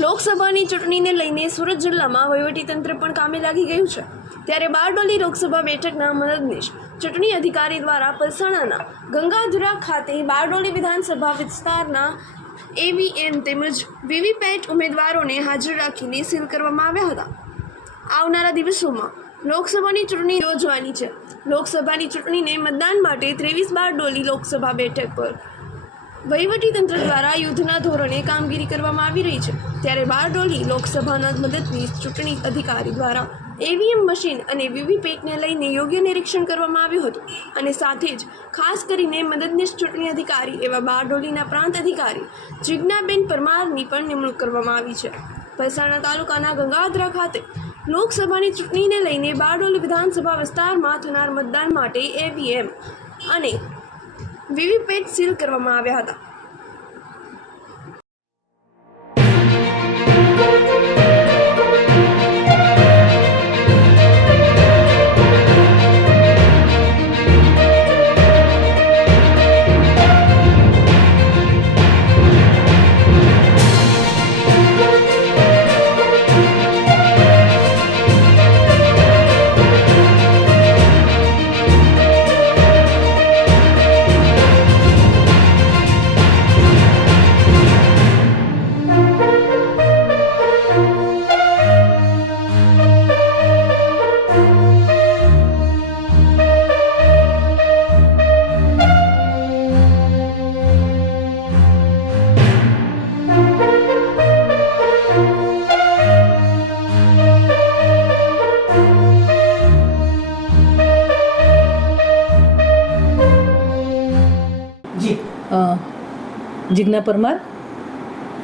લોકસભાની ચૂંટણીને લઈને સુરત જિલ્લામાં વહીવટીતંત્ર પણ કામે લાગી ગયું છે। ત્યારે બારડોલી લોકસભા બેઠકના મદદનીશ ચૂંટણી અધિકારી દ્વારા પલસાણાના ગંગાધરા ખાતે બારડોલી વિધાનસભા વિસ્તારના EVM તેમજ વીવીપેટ ઉમેદવારોને હાજર રાખીને સીલ કરવામાં આવ્યા હતા। આવનારા દિવસોમાં લોકસભાની ચૂંટણી યોજવાની છે। લોકસભાની ચૂંટણીને મતદાન માટે 23 બારડોલી લોકસભા બેઠક પર વહીવટીતંત્ર દ્વારા યુદ્ધના ધોરણે કામગીરી કરવામાં આવી રહી છે। ત્યારે બારડોલી લોકસભાના મદદનીશ ચૂંટણી અધિકારી દ્વારા EVM મશીન અને વીવીપેટને લઈને યોગ્ય નિરીક્ષણ કરવામાં આવ્યું હતું અને સાથે જ ખાસ કરીને મદદનીશ ચૂંટણી અધિકારી એવા બારડોલીના પ્રાંત અધિકારી જિજ્ઞાબેન પરમારની પણ નિમણૂક કરવામાં આવી છે। પલસાણા તાલુકાના ગંગાધરા ખાતે લોકસભાની ચૂંટણીને લઈને બારડોલી વિધાનસભા વિસ્તારમાં થનાર મતદાન માટે EVM અને વીવીપેટ સીલ કરવામાં આવ્યા હતા। જિજ્ઞા પરમાર,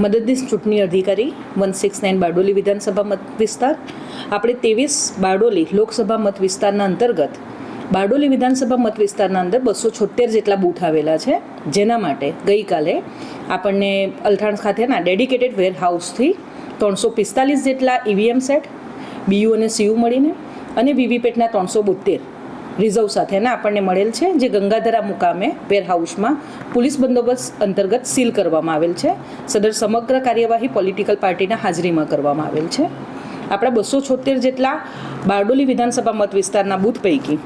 મદદનીશ ચૂંટણી અધિકારી 169 બારડોલી વિધાનસભા મત વિસ્તાર। આપણે 23 બારડોલી લોકસભા મત વિસ્તારના અંતર્ગત બારડોલી વિધાનસભા મત વિસ્તારના અંદર 276 જેટલા બૂથ આવેલા છે, જેના માટે ગઈકાલે આપણને અલથાણ ખાતેના ડેડિકેટેડ વેરહાઉસથી 345 જેટલા EVM સેટ, BU અને CU મળીને અને વીવીપેટના 372 રિઝર્વ સાથેના આપણને મળેલ છે, જે ગંગાધરા મુકામે વેરહાઉસમાં પોલીસ બંદોબસ્ત અંતર્ગત સીલ કરવામાં આવેલ છે। સદર સમગ્ર કાર્યવાહી પોલિટિકલ પાર્ટીના હાજરીમાં કરવામાં આવેલ છે। આપણા 276 જેટલા બારડોલી વિધાનસભા મત વિસ્તારના બૂથ પૈકી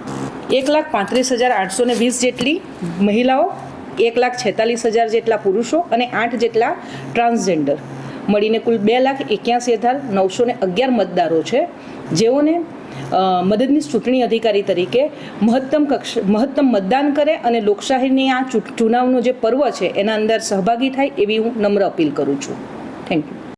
1,35,820 જેટલી મહિલાઓ, 1,46,000 જેટલા પુરુષો અને 8 જેટલા ટ્રાન્સજેન્ડર મળીને કુલ 2,81,911 મતદારો છે, જેઓને મદદનીશ ચૂંટણી અધિકારી તરીકે મહત્તમ મતદાન કરે અને લોકશાહીની આ ચુનાવનો જે પર્વ છે એના અંદર સહભાગી થાય એવી હું નમ્ર અપીલ કરું છું। Thank you.